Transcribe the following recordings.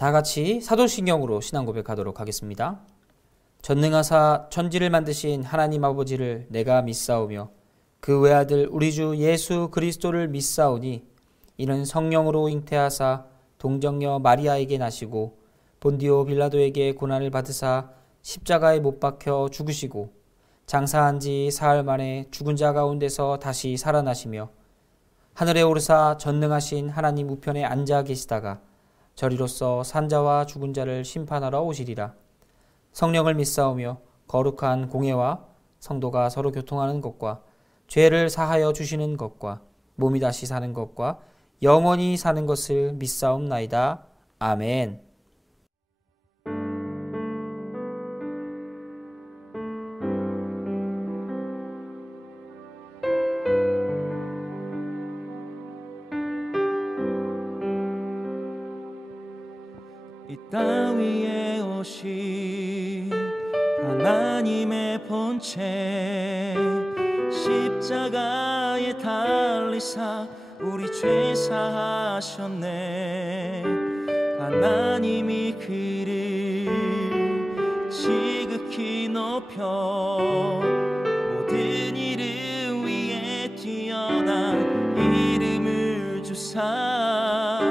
다 같이 사도신경으로 신앙 고백하도록 하겠습니다. 전능하사 천지를 만드신 하나님 아버지를 내가 믿사오며 그 외아들 우리 주 예수 그리스도를 믿사오니 이는 성령으로 잉태하사 동정녀 마리아에게 나시고 본디오 빌라도에게 고난을 받으사 십자가에 못 박혀 죽으시고 장사한 지 사흘 만에 죽은 자 가운데서 다시 살아나시며 하늘에 오르사 전능하신 하나님 우편에 앉아 계시다가 저리로서 산자와 죽은 자를 심판하러 오시리라. 성령을 믿사오며 거룩한 공예와 성도가 서로 교통하는 것과 죄를 사하여 주시는 것과 몸이 다시 사는 것과 영원히 사는 것을 믿사옵나이다. 아멘. 이 땅 위에 오신 하나님의 본체 십자가에 달리사 우리 죄 사하셨네. 하나님이 그를 지극히 높여 모든 이름 위에 뛰어난 이름을 주사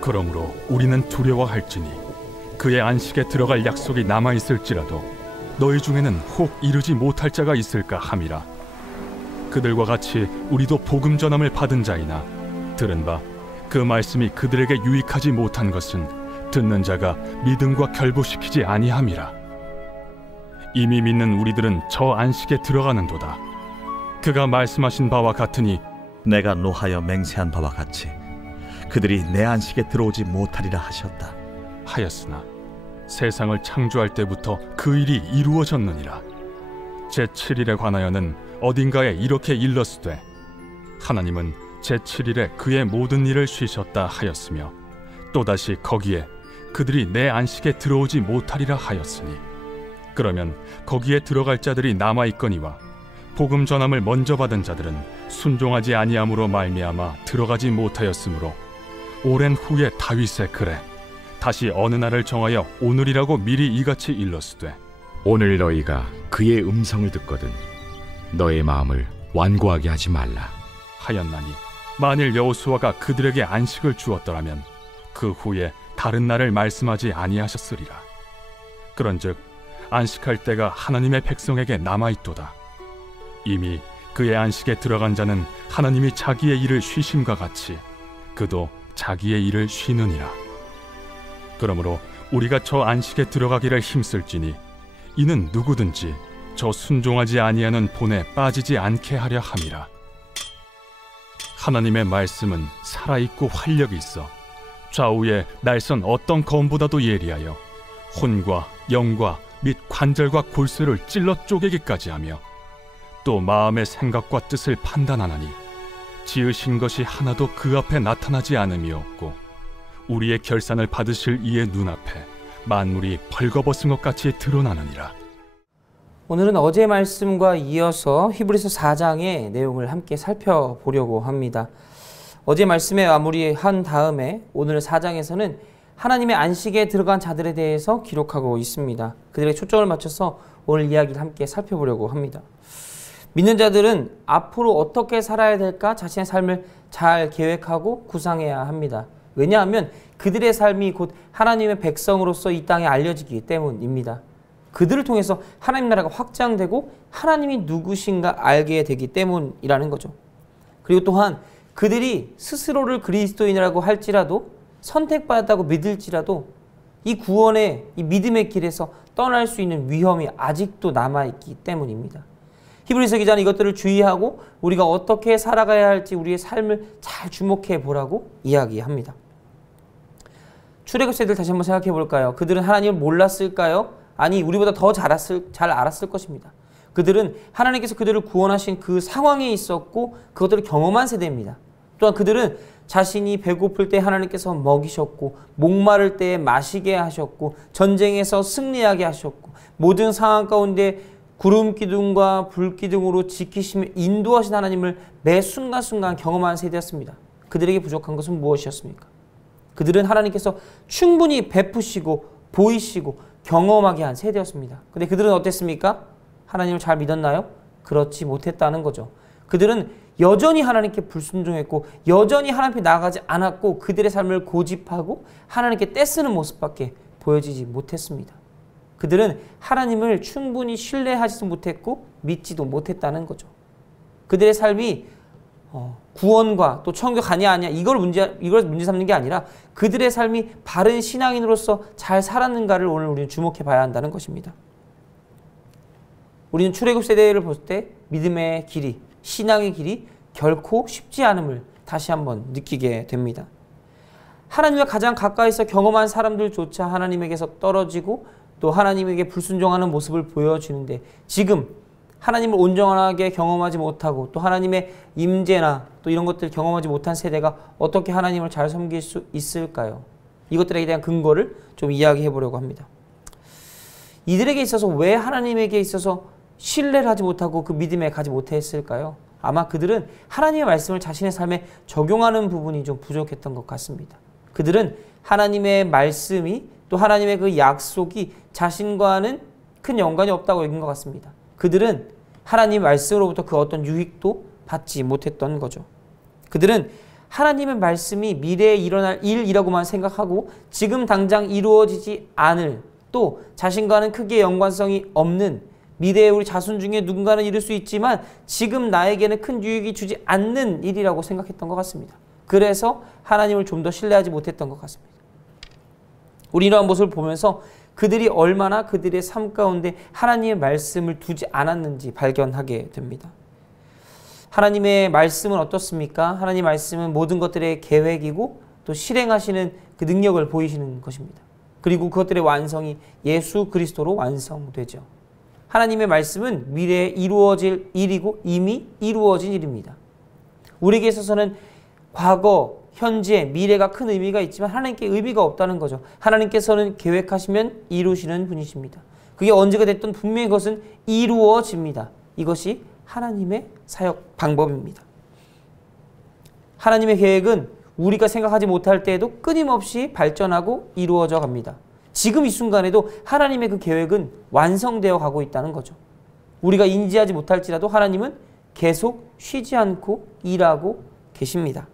그러므로 우리는 두려워할지니 그의 안식에 들어갈 약속이 남아있을지라도 너희 중에는 혹 이르지 못할 자가 있을까 함이라. 그들과 같이 우리도 복음 전함을 받은 자이나 들은 바 그 말씀이 그들에게 유익하지 못한 것은 듣는 자가 믿음과 결부시키지 아니함이라. 이미 믿는 우리들은 저 안식에 들어가는도다. 그가 말씀하신 바와 같으니 내가 노하여 맹세한 바와 같이 그들이 내 안식에 들어오지 못하리라 하셨다. 하였으나 세상을 창조할 때부터 그 일이 이루어졌느니라. 제7일에 관하여는 어딘가에 이렇게 일렀으되 하나님은 제7일에 그의 모든 일을 쉬셨다 하였으며 또다시 거기에 그들이 내 안식에 들어오지 못하리라 하였으니 그러면 거기에 들어갈 자들이 남아있거니와 복음 전함을 먼저 받은 자들은 순종하지 아니함으로 말미암아 들어가지 못하였으므로 오랜 후에 다윗의 글에 다시 어느 날을 정하여 오늘이라고 미리 이같이 일렀으되 오늘 너희가 그의 음성을 듣거든 너의 마음을 완고하게 하지 말라 하였나니 만일 여호수아가 그들에게 안식을 주었더라면 그 후에 다른 날을 말씀하지 아니하셨으리라. 그런즉 안식할 때가 하나님의 백성에게 남아있도다. 이미 그의 안식에 들어간 자는 하나님이 자기의 일을 쉬심과 같이 그도 자기의 일을 쉬느니라. 그러므로 우리가 저 안식에 들어가기를 힘쓸지니 이는 누구든지 저 순종하지 아니하는 본에 빠지지 않게 하려 함이라. 하나님의 말씀은 살아있고 활력이 있어 좌우에 날선 어떤 검보다도 예리하여 혼과 영과 및 관절과 골수를 찔러 쪼개기까지 하며 또 마음의 생각과 뜻을 판단하나니 지으신 것이 하나도 그 앞에 나타나지 않음이 없고 우리의 결산을 받으실 이의 눈앞에 만물이 벌거벗은 것 같이 드러나느니라. 오늘은 어제 말씀과 이어서 히브리서 4장의 내용을 함께 살펴보려고 합니다. 어제 말씀에 마무리한 다음에 오늘 4장에서는 하나님의 안식에 들어간 자들에 대해서 기록하고 있습니다. 그들의 초점을 맞춰서 오늘 이야기를 함께 살펴보려고 합니다. 믿는 자들은 앞으로 어떻게 살아야 될까 자신의 삶을 잘 계획하고 구상해야 합니다. 왜냐하면 그들의 삶이 곧 하나님의 백성으로서 이 땅에 알려지기 때문입니다. 그들을 통해서 하나님 나라가 확장되고 하나님이 누구신가 알게 되기 때문이라는 거죠. 그리고 또한 그들이 스스로를 그리스도인이라고 할지라도 선택받았다고 믿을지라도 이 구원의 이 믿음의 길에서 떠날 수 있는 위험이 아직도 남아있기 때문입니다. 히브리서 기자는 이것들을 주의하고 우리가 어떻게 살아가야 할지 우리의 삶을 잘 주목해 보라고 이야기합니다. 출애굽 세대를 다시 한번 생각해 볼까요? 그들은 하나님을 몰랐을까요? 아니, 우리보다 더 잘 알았을 것입니다. 그들은 하나님께서 그들을 구원하신 그 상황에 있었고 그것들을 경험한 세대입니다. 또한 그들은 자신이 배고플 때 하나님께서 먹이셨고 목마를 때 마시게 하셨고 전쟁에서 승리하게 하셨고 모든 상황 가운데 구름 기둥과 불 기둥으로 지키시며 인도하신 하나님을 매 순간순간 경험한 세대였습니다. 그들에게 부족한 것은 무엇이었습니까? 그들은 하나님께서 충분히 베푸시고 보이시고 경험하게 한 세대였습니다. 근데 그들은 어땠습니까? 하나님을 잘 믿었나요? 그렇지 못했다는 거죠. 그들은 여전히 하나님께 불순종했고 여전히 하나님 앞에 나아가지 않았고 그들의 삶을 고집하고 하나님께 떼쓰는 모습밖에 보여지지 못했습니다. 그들은 하나님을 충분히 신뢰하지도 못했고 믿지도 못했다는 거죠. 그들의 삶이 구원과 또 천국 가냐 아니냐 이걸 문제 삼는 게 아니라 그들의 삶이 바른 신앙인으로서 잘 살았는가를 오늘 우리는 주목해 봐야 한다는 것입니다. 우리는 출애굽 세대를 볼 때 믿음의 길이, 신앙의 길이 결코 쉽지 않음을 다시 한번 느끼게 됩니다. 하나님과 가장 가까이서 경험한 사람들조차 하나님에게서 떨어지고 또 하나님에게 불순종하는 모습을 보여주는데 지금 하나님을 온전하게 경험하지 못하고 또 하나님의 임재나 또 이런 것들을 경험하지 못한 세대가 어떻게 하나님을 잘 섬길 수 있을까요? 이것들에 대한 근거를 좀 이야기해 보려고 합니다. 이들에게 있어서 왜 하나님에게 있어서 신뢰를 하지 못하고 그 믿음에 가지 못했을까요? 아마 그들은 하나님의 말씀을 자신의 삶에 적용하는 부분이 좀 부족했던 것 같습니다. 그들은 하나님의 말씀이 또 하나님의 그 약속이 자신과는 큰 연관이 없다고 여긴 것 같습니다. 그들은 하나님 말씀으로부터 그 어떤 유익도 받지 못했던 거죠. 그들은 하나님의 말씀이 미래에 일어날 일이라고만 생각하고 지금 당장 이루어지지 않을 또 자신과는 크게 연관성이 없는 미래에 우리 자손 중에 누군가는 이룰 수 있지만 지금 나에게는 큰 유익이 주지 않는 일이라고 생각했던 것 같습니다. 그래서 하나님을 좀 더 신뢰하지 못했던 것 같습니다. 우리 이러한 모습을 보면서 그들이 얼마나 그들의 삶 가운데 하나님의 말씀을 두지 않았는지 발견하게 됩니다. 하나님의 말씀은 어떻습니까? 하나님의 말씀은 모든 것들의 계획이고 또 실행하시는 그 능력을 보이시는 것입니다. 그리고 그것들의 완성이 예수 그리스도로 완성되죠. 하나님의 말씀은 미래에 이루어질 일이고 이미 이루어진 일입니다. 우리에게 있어서는 과거, 현재, 미래가 큰 의미가 있지만 하나님께 의미가 없다는 거죠. 하나님께서는 계획하시면 이루시는 분이십니다. 그게 언제가 됐든 분명히 그것은 이루어집니다. 이것이 하나님의 사역 방법입니다. 하나님의 계획은 우리가 생각하지 못할 때에도 끊임없이 발전하고 이루어져 갑니다. 지금 이 순간에도 하나님의 그 계획은 완성되어 가고 있다는 거죠. 우리가 인지하지 못할지라도 하나님은 계속 쉬지 않고 일하고 계십니다.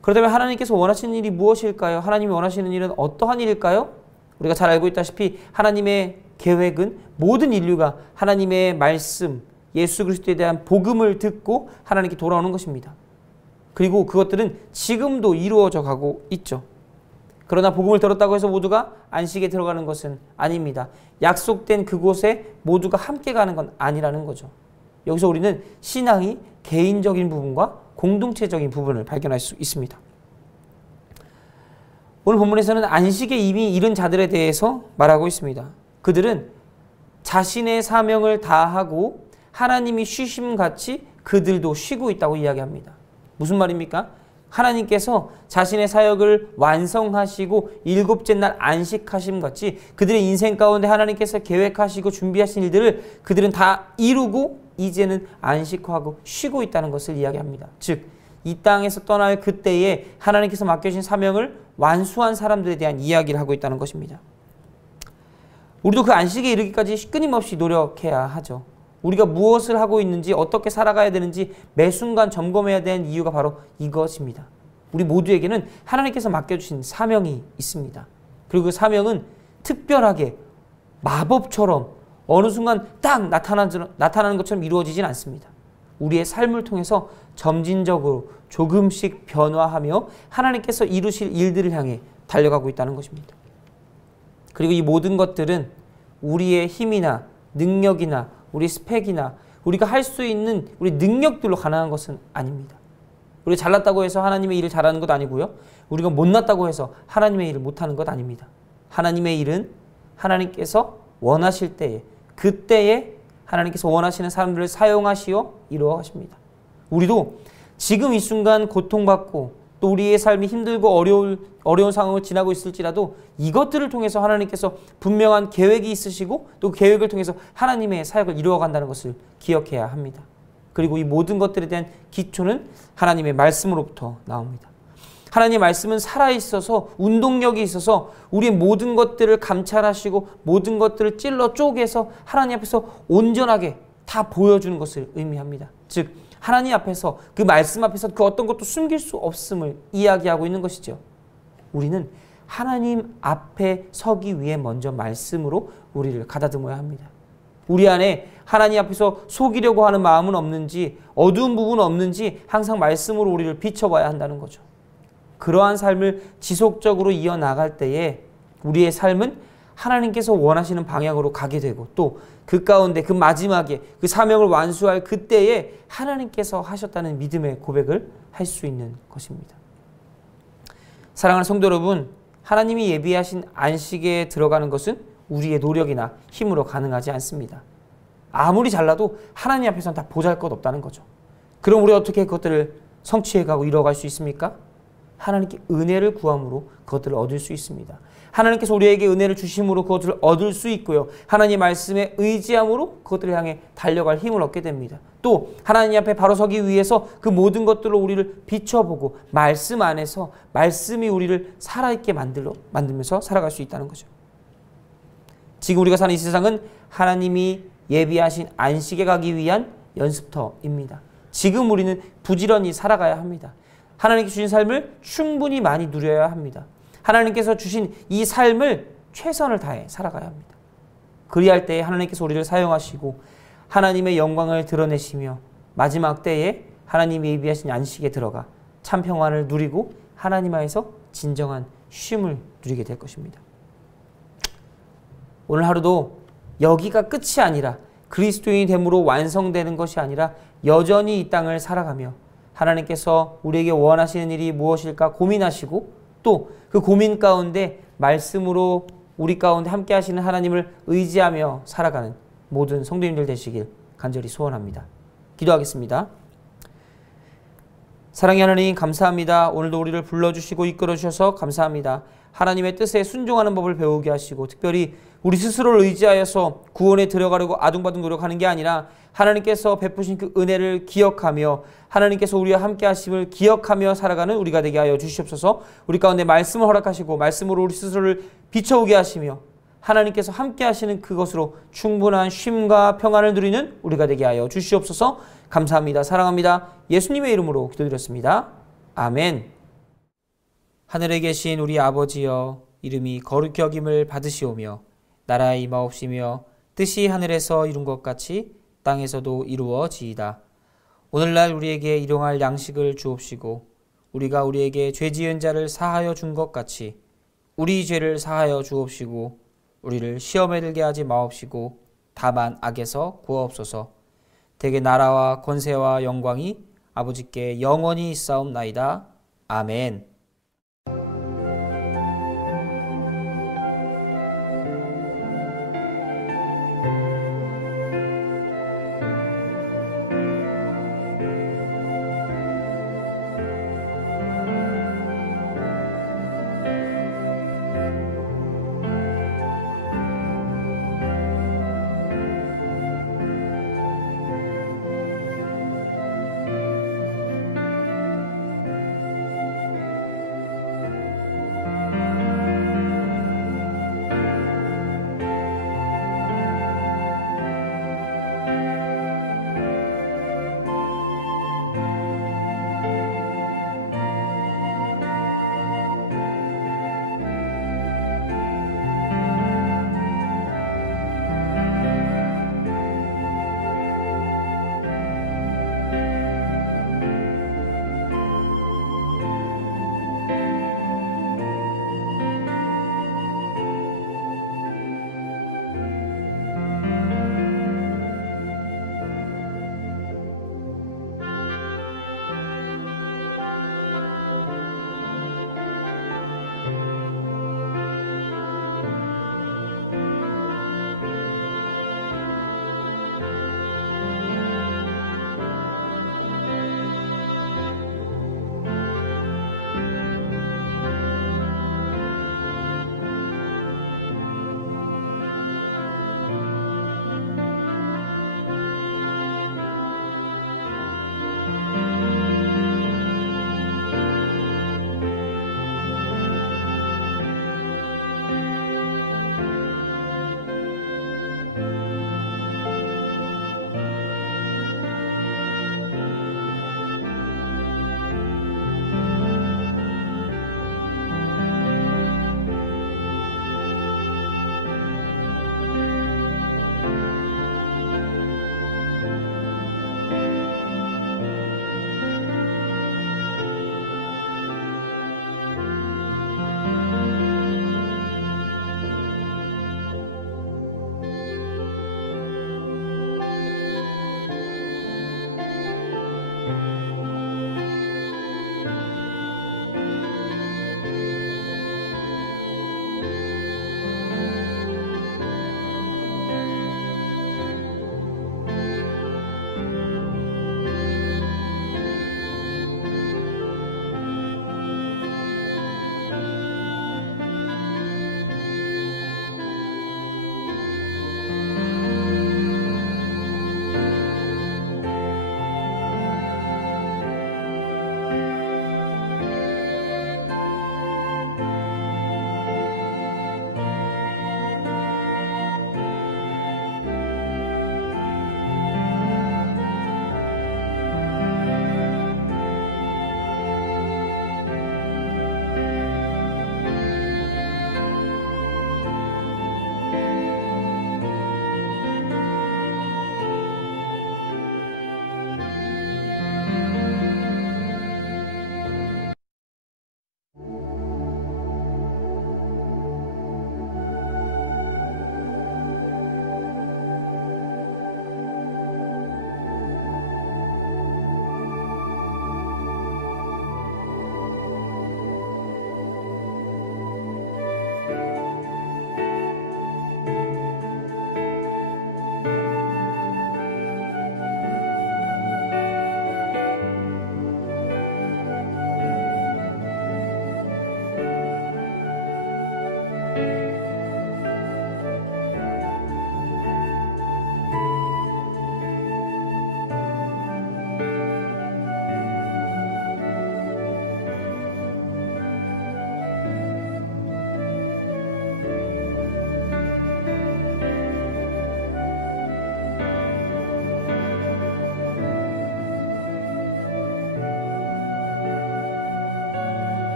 그렇다면 하나님께서 원하시는 일이 무엇일까요? 하나님이 원하시는 일은 어떠한 일일까요? 우리가 잘 알고 있다시피 하나님의 계획은 모든 인류가 하나님의 말씀, 예수 그리스도에 대한 복음을 듣고 하나님께 돌아오는 것입니다. 그리고 그것들은 지금도 이루어져 가고 있죠. 그러나 복음을 들었다고 해서 모두가 안식에 들어가는 것은 아닙니다. 약속된 그곳에 모두가 함께 가는 건 아니라는 거죠. 여기서 우리는 신앙이 개인적인 부분과 공동체적인 부분을 발견할 수 있습니다. 오늘 본문에서는 안식에 이미 이른 자들에 대해서 말하고 있습니다. 그들은 자신의 사명을 다하고 하나님이 쉬심같이 그들도 쉬고 있다고 이야기합니다. 무슨 말입니까? 하나님께서 자신의 사역을 완성하시고 일곱째 날 안식하심 같이 그들의 인생 가운데 하나님께서 계획하시고 준비하신 일들을 그들은 다 이루고 이제는 안식하고 쉬고 있다는 것을 이야기합니다. 즉, 이 땅에서 떠날 그때에 하나님께서 맡겨주신 사명을 완수한 사람들에 대한 이야기를 하고 있다는 것입니다. 우리도 그 안식에 이르기까지 끊임없이 노력해야 하죠. 우리가 무엇을 하고 있는지, 어떻게 살아가야 되는지 매 순간 점검해야 되는 이유가 바로 이것입니다. 우리 모두에게는 하나님께서 맡겨주신 사명이 있습니다. 그리고 그 사명은 특별하게 마법처럼 어느 순간 딱 나타나는 것처럼 이루어지진 않습니다. 우리의 삶을 통해서 점진적으로 조금씩 변화하며 하나님께서 이루실 일들을 향해 달려가고 있다는 것입니다. 그리고 이 모든 것들은 우리의 힘이나 능력이나 우리 스펙이나 우리가 할 수 있는 우리 능력들로 가능한 것은 아닙니다. 우리가 잘났다고 해서 하나님의 일을 잘하는 것 아니고요. 우리가 못났다고 해서 하나님의 일을 못하는 것 아닙니다. 하나님의 일은 하나님께서 원하실 때에, 그때에 하나님께서 원하시는 사람들을 사용하시어 이루어 가십니다. 우리도 지금 이 순간 고통받고 또 우리의 삶이 힘들고 어려운 상황을 지나고 있을지라도 이것들을 통해서 하나님께서 분명한 계획이 있으시고 또 그 계획을 통해서 하나님의 사역을 이루어간다는 것을 기억해야 합니다. 그리고 이 모든 것들에 대한 기초는 하나님의 말씀으로부터 나옵니다. 하나님의 말씀은 살아있어서 운동력이 있어서 우리의 모든 것들을 감찰하시고 모든 것들을 찔러 쪼개서 하나님 앞에서 온전하게 다 보여주는 것을 의미합니다. 즉 하나님 앞에서 그 말씀 앞에서 그 어떤 것도 숨길 수 없음을 이야기하고 있는 것이죠. 우리는 하나님 앞에 서기 위해 먼저 말씀으로 우리를 가다듬어야 합니다. 우리 안에 하나님 앞에서 속이려고 하는 마음은 없는지 어두운 부분은 없는지 항상 말씀으로 우리를 비춰봐야 한다는 거죠. 그러한 삶을 지속적으로 이어나갈 때에 우리의 삶은 하나님께서 원하시는 방향으로 가게 되고 또 그 가운데 그 마지막에 그 사명을 완수할 그때에 하나님께서 하셨다는 믿음의 고백을 할 수 있는 것입니다. 사랑하는 성도 여러분, 하나님이 예비하신 안식에 들어가는 것은 우리의 노력이나 힘으로 가능하지 않습니다. 아무리 잘나도 하나님 앞에서는 다 보잘것없다는 거죠. 그럼 우리 어떻게 그것들을 성취해가고 이뤄갈 수 있습니까? 하나님께 은혜를 구함으로 그것들을 얻을 수 있습니다. 하나님께서 우리에게 은혜를 주심으로 그것들을 얻을 수 있고요. 하나님 말씀에 의지함으로 그것들을 향해 달려갈 힘을 얻게 됩니다. 또 하나님 앞에 바로 서기 위해서 그 모든 것들로 우리를 비춰보고 말씀 안에서 말씀이 우리를 살아있게 만들면서 살아갈 수 있다는 거죠. 지금 우리가 사는 이 세상은 하나님이 예비하신 안식에 가기 위한 연습터입니다. 지금 우리는 부지런히 살아가야 합니다. 하나님께 주신 삶을 충분히 많이 누려야 합니다. 하나님께서 주신 이 삶을 최선을 다해 살아가야 합니다. 그리할 때에 하나님께서 우리를 사용하시고 하나님의 영광을 드러내시며 마지막 때에 하나님이 예비하신 안식에 들어가 참 평안을 누리고 하나님 안에서 진정한 쉼을 누리게 될 것입니다. 오늘 하루도 여기가 끝이 아니라 그리스도인이 됨으로 완성되는 것이 아니라 여전히 이 땅을 살아가며 하나님께서 우리에게 원하시는 일이 무엇일까 고민하시고 또 그 고민 가운데 말씀으로 우리 가운데 함께 하시는 하나님을 의지하며 살아가는 모든 성도님들 되시길 간절히 소원합니다. 기도하겠습니다. 사랑의 하나님 감사합니다. 오늘도 우리를 불러주시고 이끌어주셔서 감사합니다. 하나님의 뜻에 순종하는 법을 배우게 하시고 특별히 우리 스스로를 의지하여서 구원에 들어가려고 아둥바둥 노력하는 게 아니라 하나님께서 베푸신 그 은혜를 기억하며 하나님께서 우리와 함께 하심을 기억하며 살아가는 우리가 되게 하여 주시옵소서. 우리 가운데 말씀을 허락하시고 말씀으로 우리 스스로를 비춰오게 하시며 하나님께서 함께 하시는 그것으로 충분한 쉼과 평안을 누리는 우리가 되게 하여 주시옵소서. 감사합니다. 사랑합니다. 예수님의 이름으로 기도드렸습니다. 아멘. 하늘에 계신 우리 아버지여, 이름이 거룩히 여김을 받으시오며 나라의 임하옵시며 뜻이 하늘에서 이룬 것 같이 땅에서도 이루어지이다. 오늘날 우리에게 일용할 양식을 주옵시고 우리가 우리에게 죄 지은 자를 사하여 준 것 같이 우리 죄를 사하여 주옵시고 우리를 시험에 들게 하지 마옵시고 다만 악에서 구하옵소서. 대개 나라와 권세와 영광이 아버지께 영원히 있사옵나이다. 아멘.